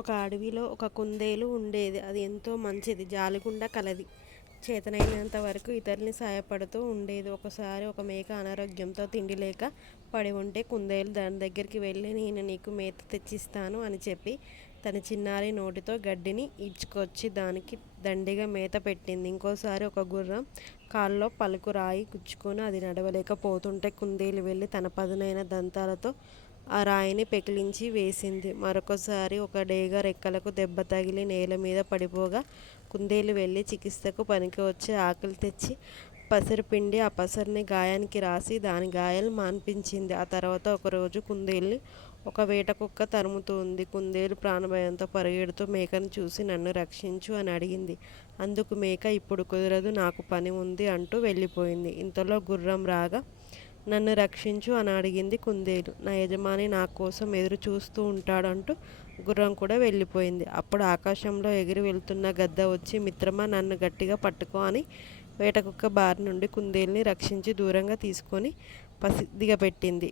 ఒక అడవిలో ఒక కుందేలు ఉండేది. అది ఎంతో మంచిది. జాలిగుండా కలది. చేతనైనంత వరకు ఇతరుల్ని సాయపడుతూ ఉండేది. ఒకసారి ఒక మేక అనారోగ్యంతో తిండి లేక పడి ఉంటే కుందేలు దాని దగ్గరికి వెళ్ళి నేను నీకు మేత తెచ్చిస్తాను అని చెప్పి తన చిన్నారి నోటితో గడ్డిని ఈడ్చుకొచ్చి దానికి దండిగా మేత పెట్టింది. ఇంకోసారి ఒక గుర్రం కాల్లో పలుకు రాయి గుచ్చుకొని అది నడవలేకపోతుంటే కుందేలు వెళ్ళి తన పదునైన దంతాలతో ఆ రాయిని పెకిలించి వేసింది. మరొకసారి ఒక డేగ రెక్కలకు దెబ్బ తగిలి నేల మీద పడిపోగా కుందేలు వెళ్ళి చికిత్సకు పనికి వచ్చే ఆకులు తెచ్చి పసరు పిండి ఆ పసరుని గాయానికి రాసి దాని గాయాలు మాన్పించింది. ఆ తర్వాత ఒకరోజు కుందేలుని ఒక వేట కుక్క తరుముతూ ఉంది కుందేలు ప్రాణభయంతో పరిగెడుతూ మేకను చూసి నన్ను రక్షించు అని అడిగింది. అందుకు మేక ఇప్పుడు కుదరదు నాకు పని ఉంది అంటూ వెళ్ళిపోయింది. ఇంతలో గుర్రం రాగా నన్ను రక్షించు అని అడిగింది కుందేలు. నా యజమాని నా కోసం ఎదురు చూస్తూ ఉంటాడంటూ గుర్రం కూడా వెళ్ళిపోయింది. అప్పుడు ఆకాశంలో ఎగిరి వెళ్తున్న గద్ద వచ్చి మిత్రమా నన్ను గట్టిగా పట్టుకో అని వేటకుక్క బారి నుండి కుందేలుని రక్షించి దూరంగా తీసుకొని పసి దిగపెట్టింది